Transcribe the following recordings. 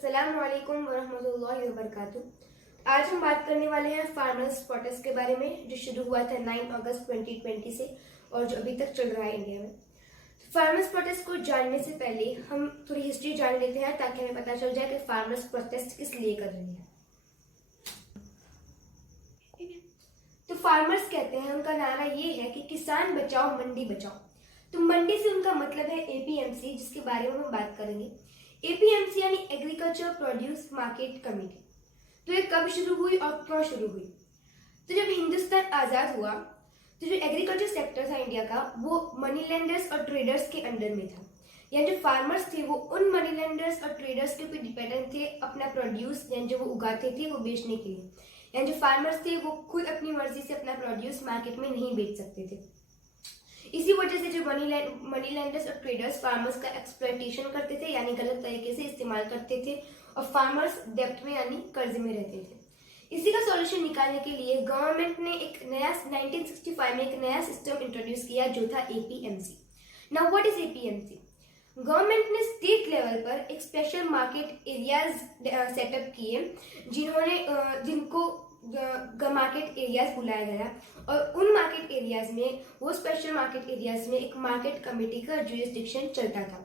अस्सलामु अलैकुम वरहमतुल्लाहि वबरकातुह। आज हम बात करने वाले हैं फार्मर्स प्रोटेस्ट के बारे में, जो शुरू हुआ था 9 अगस्त 2020 से और जो अभी तक चल रहा है इंडिया में। फार्मर्स प्रोटेस्ट को जानने से पहले हम थोड़ी हिस्ट्री जान लेते हैं ताकि हमें पता चल जाए कि फार्मर्स प्रोटेस्ट किस लिए कर रही है। तो फार्मर्स कहते हैं, उनका नारा ये है कि किसान बचाओ मंडी बचाओ। तो मंडी से उनका मतलब है एपीएमसी, जिसके बारे में हम बात करेंगे। एपीएमसी यानी एग्रीकल्चर प्रोड्यूस मार्केट कमेटी। तो ये कब शुरू हुई और क्यों शुरू हुई? तो जब हिंदुस्तान आजाद हुआ तो जो एग्रीकल्चर सेक्टर था इंडिया का, वो मनी लेंडर्स और ट्रेडर्स के अंडर में था। यानी जो फार्मर्स थे वो उन मनी लेंडर्स और ट्रेडर्स के ऊपर डिपेंडेंट थे अपना प्रोड्यूस, यानी जो वो उगाते थे वो बेचने के लिए। यानी जो फार्मर्स थे वो खुद अपनी मर्जी से अपना प्रोड्यूस मार्केट में नहीं बेच सकते थे। इसी वजह से जो मनी लेंडर्स और ट्रेडर्स फार्मर्स का एक्सप्लॉयटेशन करते थे, यानी गलत तरीके से इस्तेमाल करते थे, और फार्मर्स डेब्ट में यानी कर्ज में रहते थे। इसी का सॉल्यूशन निकालने के लिए गवर्नमेंट ने एक नया 1965 में एक नया सिस्टम इंट्रोड्यूस किया, जो था APMC. Now what is APMC? Government ने स्टेट लेवल पर एक स्पेशल मार्केट एरियाज सेटअप किए, जिनको मार्केट एरियाज बुलाया गया, और उन मार्केट एरियाज में, वो स्पेशल मार्केट एरियाज में एक मार्केट कमेटी का जुरिस्डिक्शन चलता था।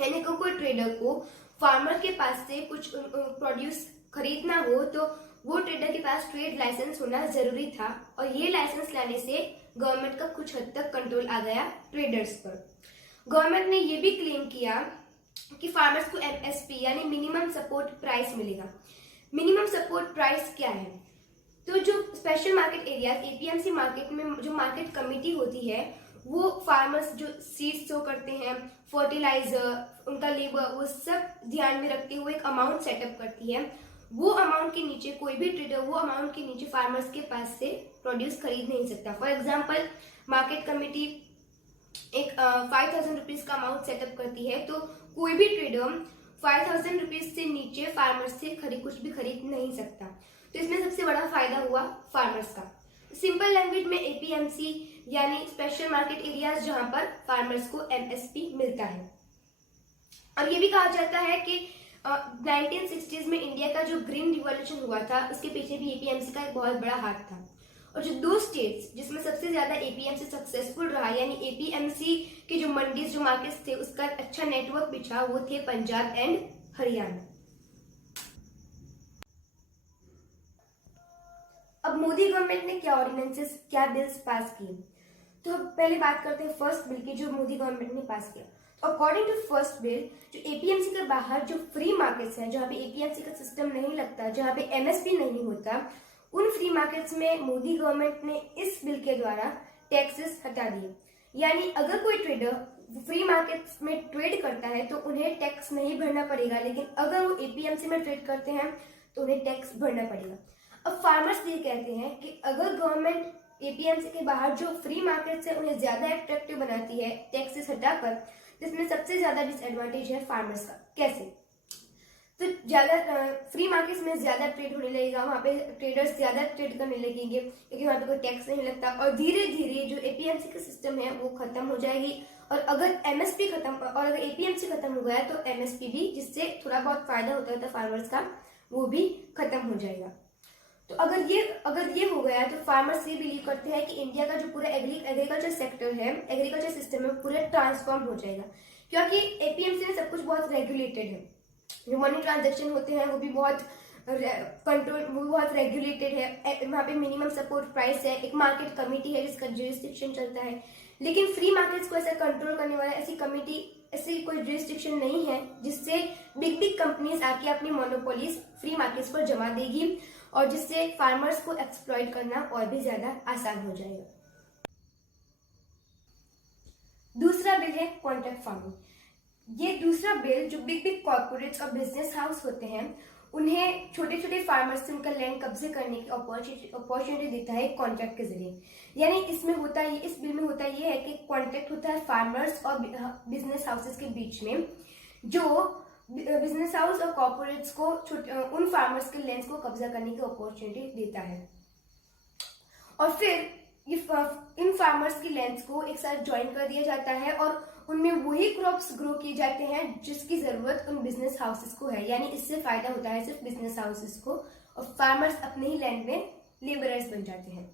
यानी कोई ट्रेडर को फार्मर के पास से कुछ प्रोड्यूस खरीदना हो तो वो ट्रेडर के पास ट्रेड लाइसेंस होना जरूरी था, और ये लाइसेंस लाने से गवर्नमेंट का कुछ हद तक कंट्रोल आ गया ट्रेडर्स पर। गवर्नमेंट ने ये भी क्लेम किया कि फार्मर्स को एमएसपी यानी मिनिमम सपोर्ट प्राइस मिलेगा। मिनिमम सपोर्ट प्राइस क्या है? तो जो special market area APMC market में जो मार्केट कमेटी होती है, वो फार्मर्स जो सीड्स शो करते हैं, फर्टिलाइजर, उनका लेबर, वो सब ध्यान में रखते हुए एक अमाउंट सेटअप करती है। वो अमाउंट के नीचे कोई भी ट्रेडर वो अमाउंट के नीचे फार्मर्स के पास से प्रोड्यूस खरीद नहीं सकता। फॉर एग्जाम्पल, मार्केट कमेटी एक 5000 रुपीज का अमाउंट सेटअप करती है, तो कोई भी ट्रेडर 5000 रुपीज से नीचे फार्मर्स से कुछ भी खरीद नहीं सकता। तो इसमें सबसे बड़ा फायदा हुआ फार्मर्स का। सिंपल लैंग्वेज में एपीएमसी यानी स्पेशल मार्केट एरियाज, जहां पर फार्मर्स को एमएसपी मिलता है। और ये भी कहा जाता है कि 1960s में इंडिया का जो ग्रीन रिवॉल्यूशन हुआ था, उसके पीछे भी एपीएमसी का एक बहुत बड़ा हाथ था। और जो दो स्टेट्स जिसमें सबसे ज्यादा एपीएमसी सक्सेसफुल रहा, यानी एपीएमसी के जो मंडीज, जो मार्केट्स थे, उसका अच्छा नेटवर्क बिछा, वो थे पंजाब एंड हरियाणा। अब मोदी गवर्नमेंट ने क्या ऑर्डिनेंसेस, क्या बिल्स पास किए? तो पहले बात करते हैं फर्स्ट बिल की, जो मोदी गवर्नमेंट ने पास किया। अकॉर्डिंग टू फर्स्ट बिल, जो एपीएमसी के बाहर जो फ्री मार्केट्स हैं, जहाँ पे एपीएमसी का सिस्टम नहीं लगता, जहाँ पे एमएसपी नहीं होता, उन फ्री मार्केट्स में मोदी गवर्नमेंट ने इस बिल के द्वारा टैक्सेस हटा दिए। यानी अगर कोई ट्रेडर फ्री मार्केट्स में ट्रेड करता है तो उन्हें टैक्स नहीं भरना पड़ेगा, लेकिन अगर वो एपीएमसी में ट्रेड करते हैं तो उन्हें टैक्स भरना पड़ेगा। अब फार्मर्स ये कहते हैं कि अगर गवर्नमेंट एपीएमसी के बाहर जो फ्री मार्केट्स है उन्हें ज्यादा एट्रैक्टिव बनाती है टैक्सेस हटाकर, जिसमें सबसे ज्यादा डिसएडवांटेज है फार्मर्स का। कैसे? तो ज्यादा फ्री मार्केट्स में ज्यादा ट्रेड होने लगेगा, वहां पे ट्रेडर्स ज्यादा ट्रेड करने लगेंगे क्योंकि वहां पे कोई टैक्स नहीं लगता, और धीरे धीरे जो एपीएमसी का सिस्टम है वो खत्म हो जाएगी। और अगर एमएसपी खत्म, और अगर एपीएमसी खत्म हो गया तो एमएसपी भी, जिससे थोड़ा बहुत फायदा होता था फार्मर्स का, वो भी खत्म हो जाएगा। तो अगर ये हो गया तो फार्मर्स ये बिलीव करते हैं कि इंडिया का जो पूरा एग्रीकल्चर सेक्टर है, एग्रीकल्चर सिस्टम है, पूरा ट्रांसफॉर्म हो जाएगा, क्योंकि एपीएमसी में सब कुछ बहुत रेगुलेटेड है। जो मनी ट्रांजेक्शन होते हैं वो भी बहुत बहुत रेगुलेटेड है। वहाँ पे मिनिमम सपोर्ट प्राइस है, एक मार्केट कमेटी है जिसका जुरिस्डिक्शन चलता है। लेकिन फ्री मार्केट्स को ऐसा कंट्रोल करने वाला ऐसी कमेटी, ऐसी कोई जुरिस्डिक्शन नहीं है, जिससे बिग कंपनीज आके अपनी मोनोपोलीज फ्री मार्केट्स पर जमा देगी, और जिससे फार्मर्स को एक्सप्लॉइट करना और भी ज्यादा आसान हो जाएगा। दूसरा बिल है कॉन्ट्रैक्ट फार्मिंग। ये दूसरा बिल जो बिग कॉर्पोरेट्स और बिजनेस हाउस होते हैं, उन्हें छोटे छोटे फार्मर्स से उनका लैंड कब्जे करने की अपॉर्चुनिटी देता है कॉन्ट्रैक्ट के जरिए। यानी इसमें होता है, इस बिल में होता ये है कि कॉन्ट्रैक्ट होता है फार्मर्स और बिजनेस हाउसेस के बीच में, जो बिजनेस हाउस और कॉर्पोरेट्स को उन फार्मर्स के लैंड को कब्जा करने की अपॉर्चुनिटी देता है, और फिर इन फार्मर्स की लैंड्स को एक साथ ज्वाइन कर दिया जाता है, और उनमें वही क्रॉप्स ग्रो किए जाते हैं जिसकी जरूरत उन बिजनेस हाउसेस को है, यानी इससे फायदा होता है सिर्फ बिजनेस हाउसेस को, और फार्मर्स अपने ही लैंड में लेबरर्स बन जाते हैं।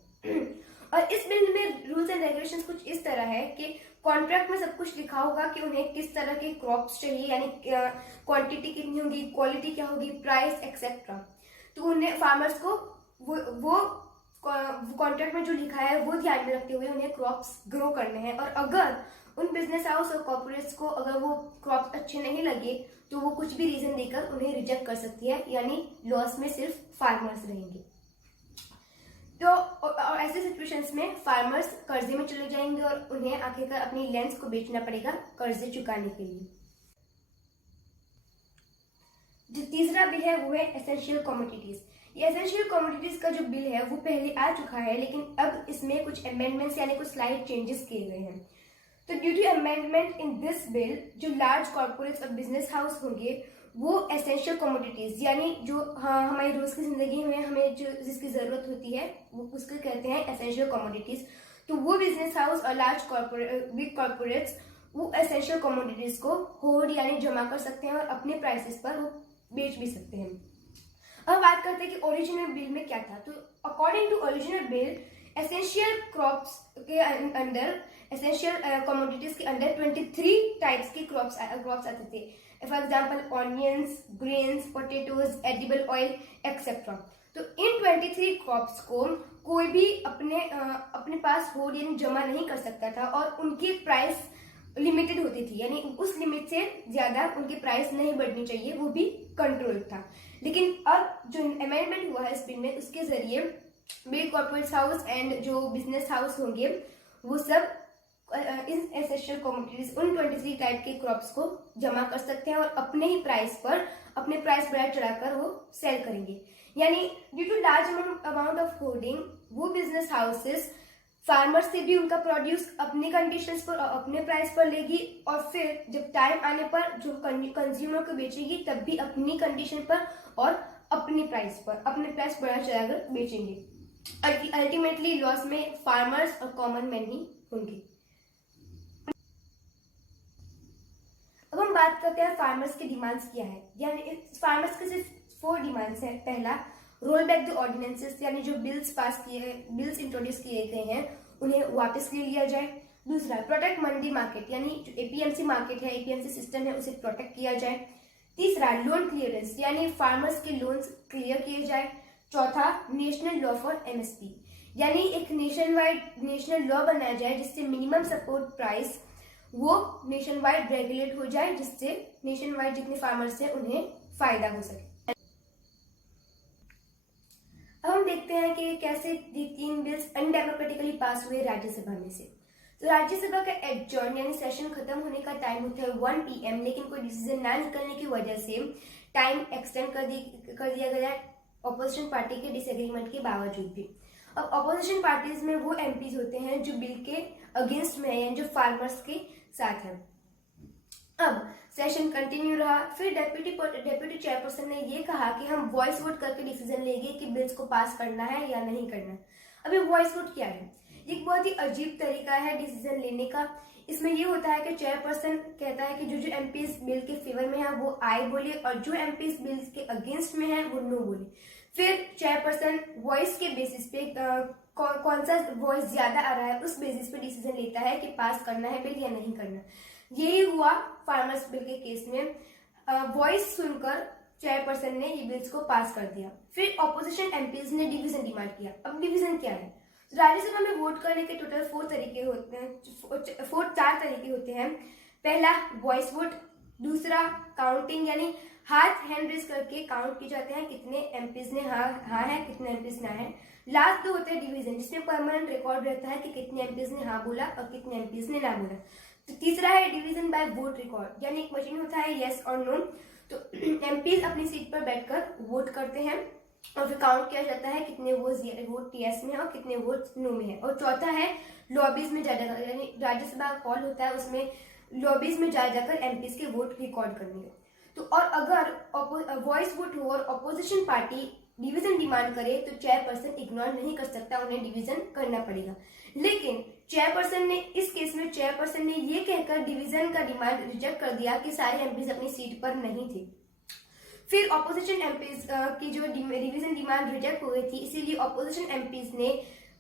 और इस बिल में रूल्स एंड रेगुलेशंस कुछ इस तरह है कि कॉन्ट्रैक्ट में सब कुछ लिखा होगा कि उन्हें किस तरह के क्रॉप्स चाहिए, यानी क्वांटिटी कितनी होगी, क्वालिटी क्या होगी, प्राइस एक्सेट्रा। तो उन्हें फार्मर्स को वो कॉन्ट्रैक्ट में जो लिखा है वो ध्यान में रखते हुए उन्हें क्रॉप्स ग्रो करने हैं। और अगर उन बिजनेस हाउस और कॉर्पोरेट्स को अगर वो क्रॉप्स अच्छे नहीं लगे तो वो कुछ भी रीजन देकर उन्हें रिजेक्ट कर सकती है, यानी लॉस में सिर्फ फार्मर्स रहेंगे। तो और ऐसे सिचुएशंस में फार्मर्स कर्जे में चले जाएंगे और उन्हें आखिरकार अपनी लैंड्स को बेचना पड़ेगा कर्जे चुकाने के लिए। जो तीसरा बिल है वो है एसेंशियल कमोडिटीज। ये एसेंशियल कमोडिटीज का जो बिल है वो पहले आ चुका है, लेकिन अब इसमें कुछ अमेंडमेंट्स यानी कुछ स्लाइड चेंजेस किए गए हैं। तो due to amendment in this bill, जो लार्ज कॉर्पोरेट्स और बिजनेस हाउस होंगे वो एसेंशियल कमोडिटीज यानी जो हमारी रोज की जिंदगी में हमें जो जिसकी जरूरत होती है वो उसको कहते हैं एसेंशियल कमोडिटीज। तो वो बिजनेस हाउस और लार्ज बिग कॉर्पोरेट्स वो एसेंशियल कमोडिटीज को होल्ड यानी जमा कर सकते हैं और अपने प्राइसेस पर वो बेच भी सकते हैं। अब बात करते हैं कि ओरिजिनल बिल में क्या था। तो according to original bill, essential crops के अंदर, एसेंशियल कमोडिटीज के अंदर 23 टाइप्स के क्रॉप्स आते थे। For example onions, grains, potatoes, edible oil etcetera. तो इन 23 क्रॉप्स को कोई भी अपने पास होल्ड यानी जमा नहीं कर सकता था और उनकी प्राइस लिमिटेड होती थी, यानी उस लिमिट से ज्यादा उनकी प्राइस नहीं बढ़नी चाहिए, वो भी कंट्रोल था। लेकिन अब जो अमेंडमेंट हुआ है इस बिल में, उसके जरिए बिग कॉर्पोरेट हाउस एंड जो बिजनेस हाउस होंगे वो सब इन एसेंशियल कमोडिटीज उन 23 टाइप के क्रॉप्स को जमा कर सकते हैं और अपने ही प्राइस पर अपने प्राइस बढ़ा चढ़ाकर वो सेल करेंगे। यानी due to large amount of holding, वो बिजनेस हाउसेस फार्मर्स से भी उनका प्रोड्यूस अपनी कंडीशंस पर और अपने प्राइस पर लेगी, और फिर जब टाइम आने पर जो कंज्यूमर को बेचेगी तब भी अपनी कंडीशन पर और अपनी प्राइस पर अपने प्राइस बढ़ा चढ़ाकर बेचेंगे। अल्टीमेटली लॉस में फार्मर्स और कॉमन मैन ही होंगे। अब हम बात करते हैं फार्मर्स की डिमांड्स क्या है। यानी फार्मर्स के सिर्फ 4 डिमांड्स हैं। पहला, रोल बैक द ऑर्डिनेंसेस, यानी जो बिल्स इंट्रोड्यूस किए गए हैं उन्हें वापस ले लिया जाए। दूसरा, प्रोटेक्ट मंडी मार्केट, यानी जो एपीएमसी मार्केट है, एपीएमसी सिस्टम है, उसे प्रोटेक्ट किया जाए। तीसरा, लोन क्लियरेंस, यानी फार्मर्स के लोन्स क्लियर किए जाए। चौथा, नेशनल लॉ फॉर एमएसपी, यानी एक नेशनल लॉ बनाया जाए जिससे मिनिमम सपोर्ट प्राइस वो नेशन वाइड रेगुलेट हो जाए, जिससे नेशन वाइड जितने फार्मर्स हैं उन्हें फायदा हो सके। अब हम देखते हैं कि कैसे 3 बिल्स अनडेमोक्रेटिकली पास हुए राज्यसभा में से। तो राज्यसभा का एडजॉर्न यानी सेशन खत्म होने का टाइम होता है 1 PM, लेकिन कोई डिसीजन ना निकलने की वजह से टाइम एक्सटेंड कर दिया गया है ऑपोजिशन पार्टी के डिसएग्रीमेंट के बावजूद भी। अब ऑपोजिशन पार्टीज में वो एमपीज होते हैं जो बिल के अगेंस्ट में है, यानी जो फार्मर्स के साथ है। अब सेशन कंटिन्यू रहा। फिर डेप्यूटी चेयरपर्सन ने ये कहा कि हम वॉइस वोट करके डिसीजन लेंगे कि बिल्स को पास करना है या नहीं करना। अभी वॉइस वोट क्या है? एक बहुत ही अजीब तरीका है डिसीजन लेने का। इसमें ये होता है कि चेयरपर्सन कहता है कि जो एमपीज बिल के फेवर में है वो आई बोले और जो एमपीज बिल के अगेंस्ट में है वो नो बोले। फिर चेयरपर्सन वॉइस के बेसिस पे कौन सा वॉइस ज्यादा आ रहा है उस बेसिस पे डिसीजन लेता है कि पास करना है बिल या नहीं करना। यही हुआ फार्मर्स बिल के केस में। वॉइस सुनकर चेयरपर्सन ने ये बिल्स को पास कर दिया। फिर ऑपोजिशन एमपीज ने डिवीजन डिमांड किया। अब डिवीजन क्या है? राज्यसभा में वोट करने के टोटल 4 तरीके होते हैं, 4 तरीके होते हैं। पहला वॉइस वोट, दूसरा काउंटिंग यानी हाथ हैंड रेज करके काउंट किए जाते हैं कितने एमपीज ने हाँ है कितने एमपीज ना है। लास्ट 2 होते हैं डिवीजन, जिसमें परमानेंट रिकॉर्ड रहता है कि कितने एमपीज ने हाँ बोला और कितने एमपीज ने ना बोला। तो तीसरा है डिवीजन बाय वोट रिकॉर्ड, यानी एक मशीन होता है यस और नो। तो एमपीज अपनी सीट पर बैठकर वोट करते हैं और फिर काउंट किया जाता है कितने वोट यस में है और कितने वोट नो में है। और चौथा है लॉबीज में जाकर, यानी राज्यसभा कॉल होता है उसमें लॉबीज में जाकर एमपीज के वोट रिकॉर्ड करने। तो और अगर वॉइस वोट हो और अपोजिशन पार्टी डिवीजन डिमांड करे तो चेयरपर्सन इग्नोर नहीं कर सकता, उन्हें डिवीजन करना पड़ेगा। लेकिन चेयरपर्सन ने इस केस में चेयरपर्सन ने ये कहकर डिवीजन का डिमांड रिजेक्ट कर दिया कि सारे एमपीज अपनी सीट पर नहीं थे। फिर ऑपोजिशन एमपीज की जो डिवीजन डिमांड रिजेक्ट हो गई थी, इसीलिए ऑपोजिशन एमपीज ने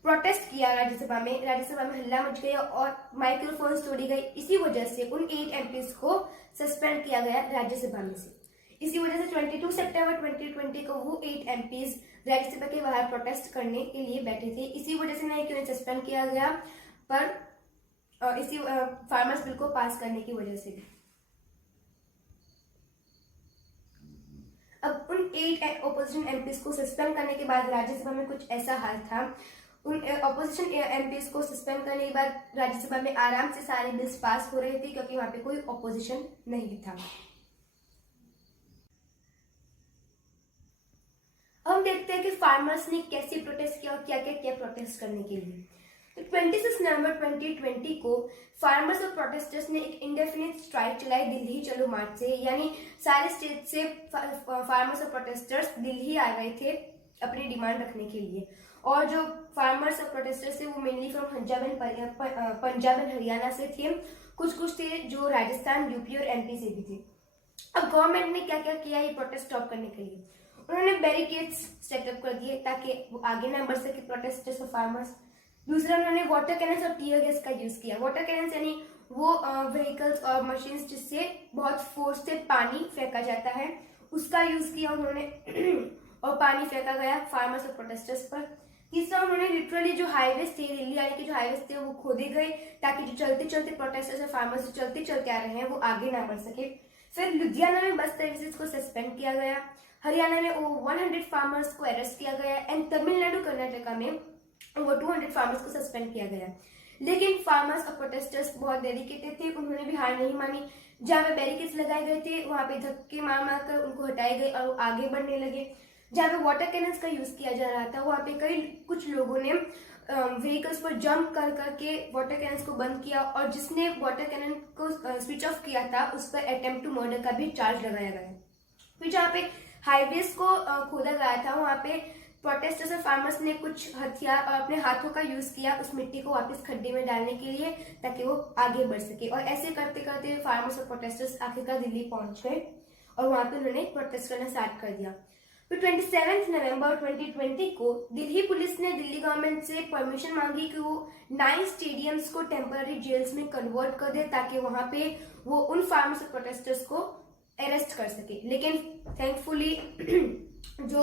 प्रोटेस्ट किया राज्यसभा में हल्ला मच गया और माइक्रोफोन तोड़ी गई। इसी वजह से उन 8 एमपीज को सस्पेंड किया गया राज्यसभा में से। इसी वजह से 22 सितंबर 2020 को वो 8 एमपीज राज्यसभा के बाहर प्रोटेस्ट करने के लिए बैठे थे। इसी वजह से नहीं कि उन्हें सस्पेंड किया गया, पर इसी फार्मर्स बिल को पास करने की वजह से भी। अब उन 8 ऑपोजिशन एमपीज को सस्पेंड करने के बाद राज्यसभा में कुछ ऐसा हाल था। उन ऑपोजिशन एमपीज को सस्पेंड करने के बाद राज्यसभा में आराम से सारे बिल्स पास हो रहे थे, क्योंकि वहां पे कोई ऑपोजिशन नहीं था। हम देखते हैं कि फार्मर्स ने कैसे प्रोटेस्ट किया और क्या क्या किया प्रोटेस्ट करने के लिए। तो 26 नवंबर 2020 को फार्मर्स और प्रोटेस्टर्स ने एक इंडेफिनिट स्ट्राइक चलाई दिल्ली चलो मार्च से, यानी सारे स्टेट से फार्मर्स और प्रोटेस्टर्स दिल्ली आ रहे थे अपनी डिमांड रखने के लिए। और जो फार्मर्स और प्रोटेस्टर्स थे वो mainly from Punjab and Haryana से थे, कुछ थे जो राजस्थान, यूपी और एमपी से भी थे। अब गवर्नमेंट ने क्या क्या किया ये प्रोटेस्ट स्टॉप करने के लिए? उन्होंने बैरिकेड्स सेटअप कर दिए ताकि वो आगे ना बढ़ सके प्रोटेस्टर्स और फार्मर्स। दूसरा, उन्होंने वाटर कैनन्स और टीयर गैस का यूज किया। वाटर कैनन्स यानी वो व्हीकल्स और मशीन्स जिससे बहुत फोर्स से पानी फेंका जाता है, उसका यूज किया उन्होंने और पानी फेंका गया फार्मर्स और प्रोटेस्टर्स पर। तीसरा, उन्होंने लिटरली जो हाईवेज थे, दिल्ली आने के जो हाईवेज थे वो खोदे गए ताकि जो चलते चलते प्रोटेस्टर्स और फार्मर्स जो चलते चलते आ रहे हैं वो आगे ना बढ़ सके। फिर लुधियाना में बस सर्विसेज को सस्पेंड किया गया। हरियाणा में 100 फार्मर्स को अरेस्ट किया गया एंड तमिलनाडु कर्नाटका में वो 200 फार्मर्स को सस्पेंड किया गया। लेकिन फार्मर्स और प्रोटेस्टर्स बहुत डेडिकेटेड थे, उन्होंने भी हार नहीं मानी। जहां पे बैरिकेड्स लगाए गए थे वहां पे धक्के मार मार कर उनको हटाए गए और वो आगे बढ़ने लगे। जहां पे वाटर कैनन्स का यूज किया जा रहा था वहां पे कुछ लोगों ने व्हीकल्स पर जंप कर करके वाटर कैनन्स को बंद किया और जिसने वाटर कैनन को स्विच ऑफ किया था उस पर अटेम्प्ट टू मर्डर का भी चार्ज लगाया गया। फिर जहाँ पे हाईवेज को खोदा गया था वहां पे प्रोटेस्टर्स और फार्मर्स ने कुछ हथियार और अपने हाथों का यूज किया उस मिट्टी को वापस खड्डे में डालने के लिए ताकि वो आगे बढ़ सके। और ऐसे करते करते फार्मर्स और प्रोटेस्टर्स आखिरकार दिल्ली पहुंच गए और वहां पे उन्होंने प्रोटेस्ट करना स्टार्ट कर दिया। फिर 27 नवंबर 2020 को दिल्ली पुलिस ने दिल्ली गवर्नमेंट से परमिशन मांगी कि वो 9 स्टेडियम्स को टेम्पररी जेल्स में कन्वर्ट कर दे ताकि वहां पे वो उन फार्मर्स और प्रोटेस्टर्स को अरेस्ट कर सके। लेकिन थैंकफुली जो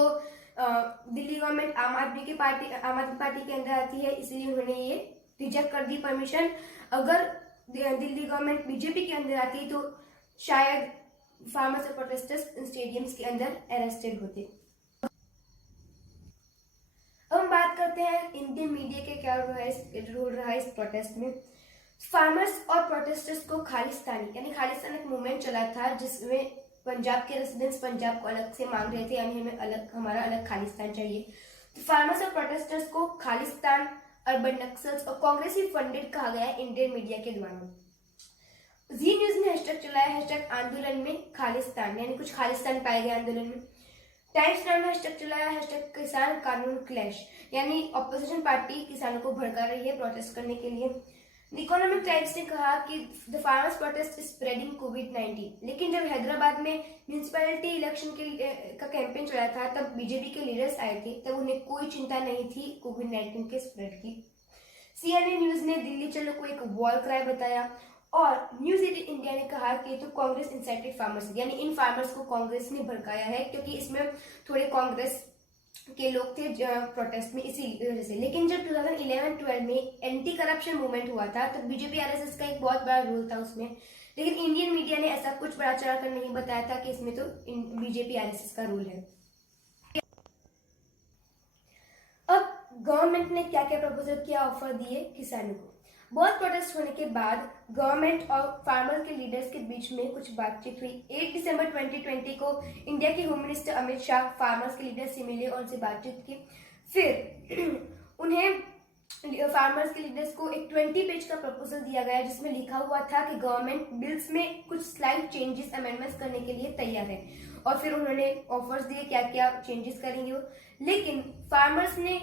दिल्ली गवर्नमेंट आम आदमी पार्टी के अंदर आती है, इसलिए उन्होंने ये रिजेक्ट कर दी परमिशन। अगर दिल्ली गवर्नमेंट बीजेपी के अंदर आती तो शायद फार्मर्स और प्रोटेस्टर्स स्टेडियम्स के अंदर अरेस्टेड होते। अब हम बात करते हैं इंडियन मीडिया के क्या रोल रहा है इस प्रोटेस्ट में। फार्मर्स और प्रोटेस्टर्स को खालिस्तानी यानी खालिस्तान एक मूवमेंट चला था जिसमें पंजाब के रेसिडेंट्स पंजाब को अलग से मांग रहे थे, यानी हमें हमारा अलग खालिस्तान चाहिए। तो फार्मर्स और प्रोटेस्टर्स को खालिस्तान, अर्बन नक्सल्स और कांग्रेसी फंडेड कहा गया इंडियन मीडिया के द्वारा। जी न्यूज ने हैशटैग चलाया हैशटैग आंदोलन में खालिस्तान, यानी कुछ खालिस्तान पाए गए आंदोलन में। टाइम्स नाउ ने हैशटैग चलाया हैशटैग किसान कानून क्लैश, यानी ऑपोजिशन पार्टी किसानों को भड़का रही है प्रोटेस्ट करने के लिए। इकोनॉमिक टाइम्स ने कहा कि the farmers protest is spreading कोविड-19। लेकिन जब हैदराबाद में म्यूनिसिपैलिटी इलेक्शन का कैंपेन चला था तब बीजेपी के लीडर्स आए थे, तब उन्हें कोई चिंता नहीं थी कोविड-19 के स्प्रेड की। सीएनए न्यूज ने दिल्ली चलो को एक वॉर क्राई बताया और न्यूज 18 इंडिया ने कहा कि तो कांग्रेस इंसाइटेड फार्मर्स, यानी इन फार्मर्स को कांग्रेस ने भड़काया है क्योंकि इसमें थोड़े कांग्रेस के लोग थे प्रोटेस्ट में, इसी वजह से। लेकिन जब 2011-12 में एंटी करप्शन मूवमेंट हुआ था तब बीजेपी आरएसएस का एक बहुत बड़ा रोल था उसमें। लेकिन इंडियन मीडिया ने ऐसा कुछ बड़ा चढ़ा कर नहीं बताया था कि इसमें तो बीजेपी आरएसएस का रोल है। अब गवर्नमेंट ने क्या क्या प्रपोजल किया, ऑफर दिए किसानों को। बहुत प्रोटेस्ट होने के बाद गवर्नमेंट और फार्मर के लीडर्स के बीच में कुछ बातचीत हुई। 8 दिसंबर 2020 को इंडिया के home minister Amit Shah farmers के लीडर्स से मिले और उनसे बातचीत की। फिर उन्हें फार्मर्स के लीडर्स को एक 20 पेज का प्रपोजल दिया गया जिसमें लिखा हुआ था कि गवर्नमेंट बिल्स में कुछ स्लाइड चेंजेस अमेंडमेंट्स करने के लिए तैयार है। और फिर उन्होंने ऑफर्स दिए क्या क्या चेंजेस करेंगे वो। लेकिन फार्मर्स ने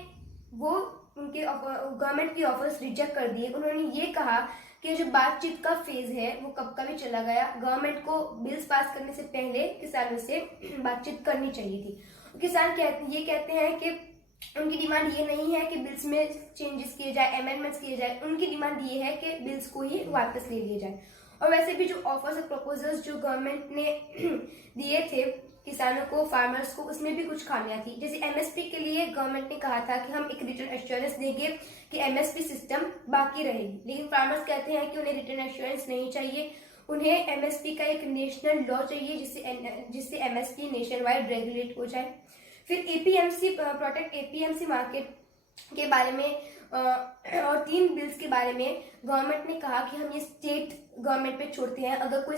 वो उनके गवर्नमेंट की ऑफर्स रिजेक्ट कर दिए। उन्होंने ये कहा कि जो बातचीत का फेज है वो कब का भी चला गया, गवर्नमेंट को बिल्स पास करने से पहले किसानों से बातचीत करनी चाहिए थी। किसान ये कहते हैं कि उनकी डिमांड ये नहीं है कि बिल्स में चेंजेस किए जाए, अमेंडमेंट्स किए जाए, उनकी डिमांड ये है कि बिल्स को ही वापस ले लिया जाए। और वैसे भी जो ऑफर्स और प्रपोजल्स जो गवर्नमेंट ने दिए थे किसानों को, फार्मर्स को, उसमें भी कुछ खामियां थी। जैसे एमएसपी के लिए गवर्नमेंट ने कहा था कि हम एक रिटर्न एश्योरेंस देंगे कि एमएसपी सिस्टम बाकी रहेगी, लेकिन फार्मर्स कहते हैं कि उन्हें रिटर्न एश्योरेंस नहीं चाहिए, उन्हें एमएसपी का एक नेशनल लॉ चाहिए जिससे एमएसपी नेशन वाइड रेगुलेट हो जाए। फिर एपीएमसी प्रोटेक्ट एपीएमसी मार्केट के बारे में और 3 बिल्स के बारे में गवर्नमेंट ने कहा कि हम ये स्टेट गवर्नमेंट पे छोड़ते हैं। अगर कोई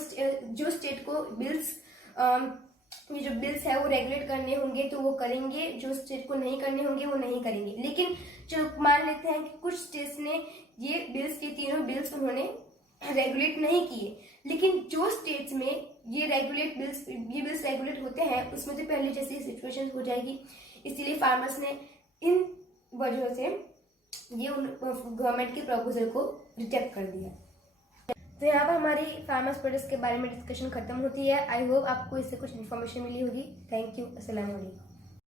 जो स्टेट को बिल्स ये जो बिल्स है वो रेगुलेट करने होंगे तो वो करेंगे, जो स्टेट को नहीं करने होंगे वो नहीं करेंगे। लेकिन जो मान लेते हैं कि कुछ स्टेट्स ने ये तीनों बिल्स उन्होंने रेगुलेट नहीं किए, लेकिन जो स्टेट्स में ये बिल्स रेगुलेट होते हैं उसमें तो पहले जैसी सिचुएशन हो जाएगी। इसीलिए फार्मर्स ने इन वजहों से ये गवर्नमेंट के प्रपोजल को रिजेक्ट कर दिया। तो यहाँ पर हमारी फार्मर्स प्रोडक्ट्स के बारे में डिस्कशन खत्म होती है। आई होप आपको इससे कुछ इन्फॉर्मेशन मिली होगी। Thank you. अस्सलाम वालेकुम।